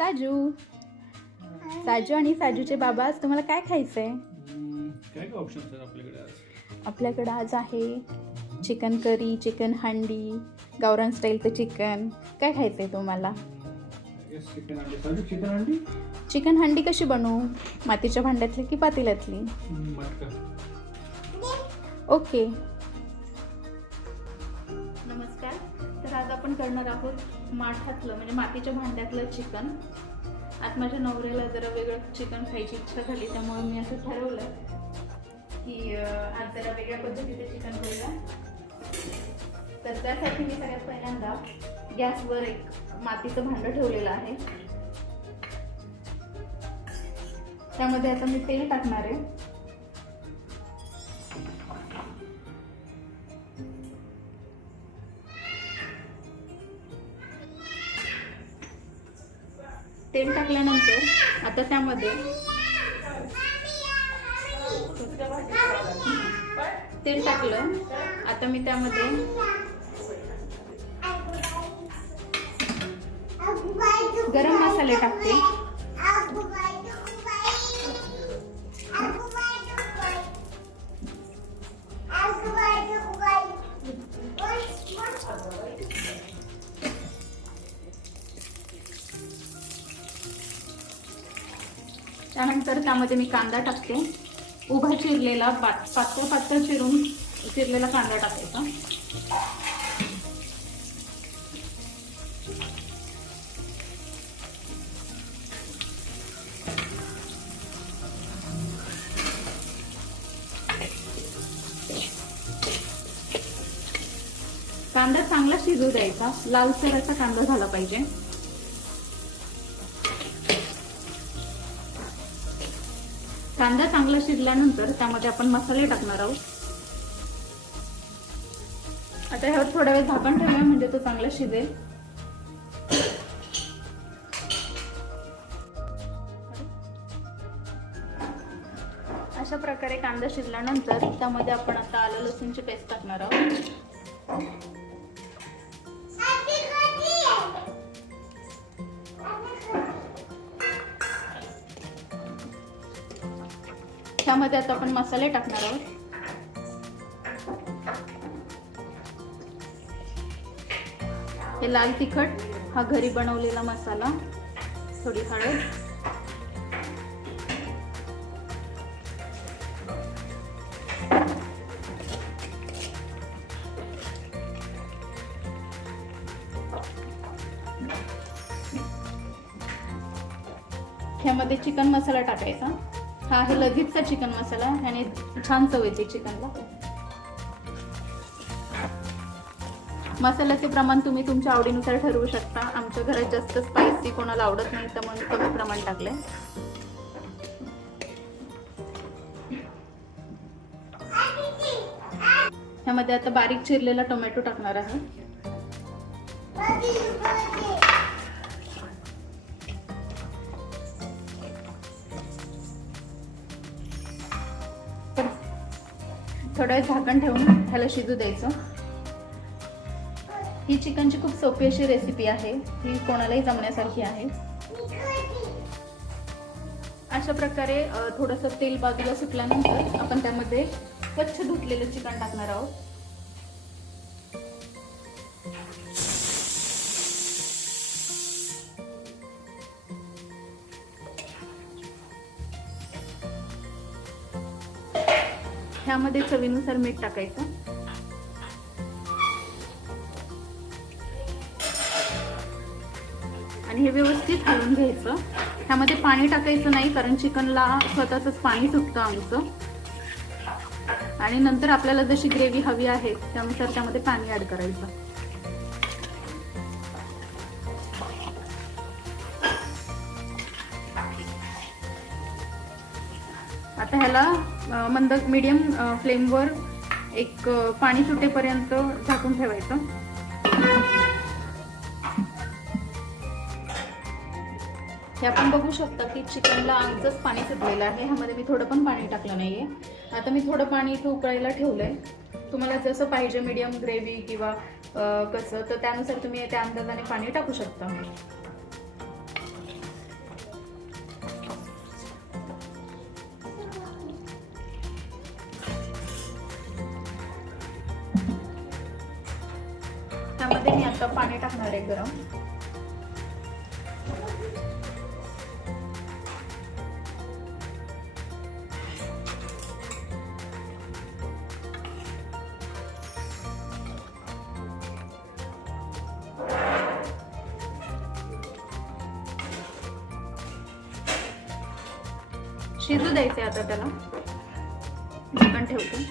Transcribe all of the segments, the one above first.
साजू साजू आणि साजूचे बाबा, आज तुम्हाला काय खायचंय? काय काय ऑप्शन्स आहेत आपल्याकडे आज? आपल्याकडं आज आहे चिकन करी, चिकन हंडी, गावरान स्टाईलचं चिकन. काय खायचंय तुम्हाला? चिकन अंडी. साजू चिकन अंडी चिकन हंडी कशी बनवू? मातीच्या भांड्यातली की पातेल्यातली? मटका. ओके. नमस्कार. तर आज आपण करणार आहोत माठातलं म्हणजे मातीच्या भांड्यातलं चिकन. आज माझ्या नवऱ्याला जरा वेगळं चिकन खायची इच्छा झाली, त्यामुळे मी असं ठरवलं की आज जरा वेगळ्या पद्धतीचं चिकन करूया. तर त्यासाठी मी सगळ्यात पहिल्यांदा गॅसवर एक मातीचं भांडं ठेवलेलं आहे. त्यामध्ये आता मी तेल टाकणार आहे. तेल टाकल्यानंतर आता त्यामध्ये तेल टाकलं. आता मी त्यामध्ये गरम मसाले टाकते. त्यानंतर त्यामध्ये मी कांदा टाकते. उभा चिरलेला पातळ पातळ चिरलेला कांदा टाकायचा. कांदा चांगला शिजू द्यायचा. लालसर असा कांदा झाला पाहिजे. कांदा चांगला शिजल्यानंतर त्यामध्ये आपण मसाले टाकणार आहोत. आता ह्यावर थोडा वेळ झाकण ठेवूया म्हणजे तो चांगला शिजेल. अशा प्रकारे कांदा शिजल्यानंतर त्यामध्ये आपण आता आलं लसूणची पेस्ट टाकणार आहोत. त्यामध्ये आता आपण मसाले टाकणार आहोत. हे लाल तिखट, हा घरी बनवलेला मसाला, थोडी हळद, ह्यामध्ये चिकन मसाला टाकायचा. हा आहे लगेचचा चिकन मसाला, ह्याने छान चव येते चिकनला. मसाल्याचे प्रमाण तुम्ही तुमच्या आवडीनुसार ठरवू शकता. आमच्या घरात जास्त स्पायसी कोणाला आवडत नाही, त्यामुळे कमी प्रमाण टाकले. ह्यामध्ये आता बारीक चिरलेला टोमॅटो टाकणार आहे. थोडा वेळ झाकण ठेवून ह्याला शिजू द्यायचं. ही चिकनची खूप सोपी अशी रेसिपी आहे. ही कोणालाही जमण्यासारखी आहे. अशा प्रकारे थोडंसं तेल बाजूला सुटल्यानंतर आपण त्यामध्ये स्वच्छ धुतलेलं चिकन टाकणार आहोत. ह्यामध्ये चवीनुसार मीठ टाकायचं. आणि हे व्यवस्थित हलवून घ्यायचं. ह्यामध्ये पाणी टाकायचं नाही, कारण चिकनला स्वतःच पाणी सुटतं आमचं. आणि नंतर आपल्याला जशी ग्रेव्ही हवी आहे त्यानुसार त्यामध्ये पाणी ऍड करायचं. आता ह्याला मंद मीडियम फ्लेमवर एक पाणी सुटेपर्यंत झाकून ठेवायचं. हे आपण बघू शकता की चिकनला आमचंच पाणी सुटलेलं आहे. ह्यामध्ये मी थोडं पण पाणी टाकलं नाहीये. आता मी थोडं पाणी इथं उकळायला ठेवलंय. तुम्हाला जसं पाहिजे मीडियम ग्रेव्ही किंवा कसं, तर त्यानुसार तुम्ही त्या अंदाजाने पाणी टाकू शकता. याच्यामध्ये मी आता पाणी टाकणार आहे गरम. शिजू द्यायचे आता त्याला. चिकन ठेवते.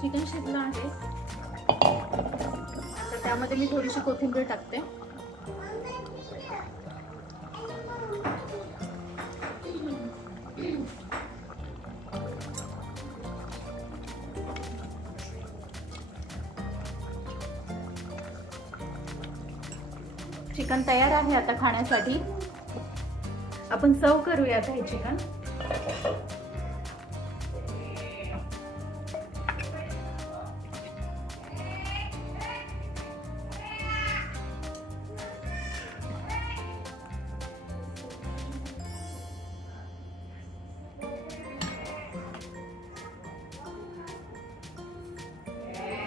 चिकन शिजलं आहे. तर त्यामध्ये मी थोडीशी कोथिंबीर टाकते. चिकन तयार आहे आता खाण्यासाठी. आपण सर्व करूयात हे चिकन.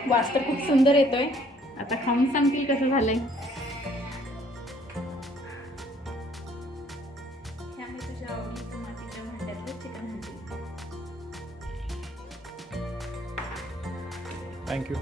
वास तर खूप सुंदर येतोय. आता खाऊन सांगतील कसं झालंय. हे आहे तुझ्या आवडीचं मातीच्या भांड्यातलं चिकन हंडी. थँक्यू.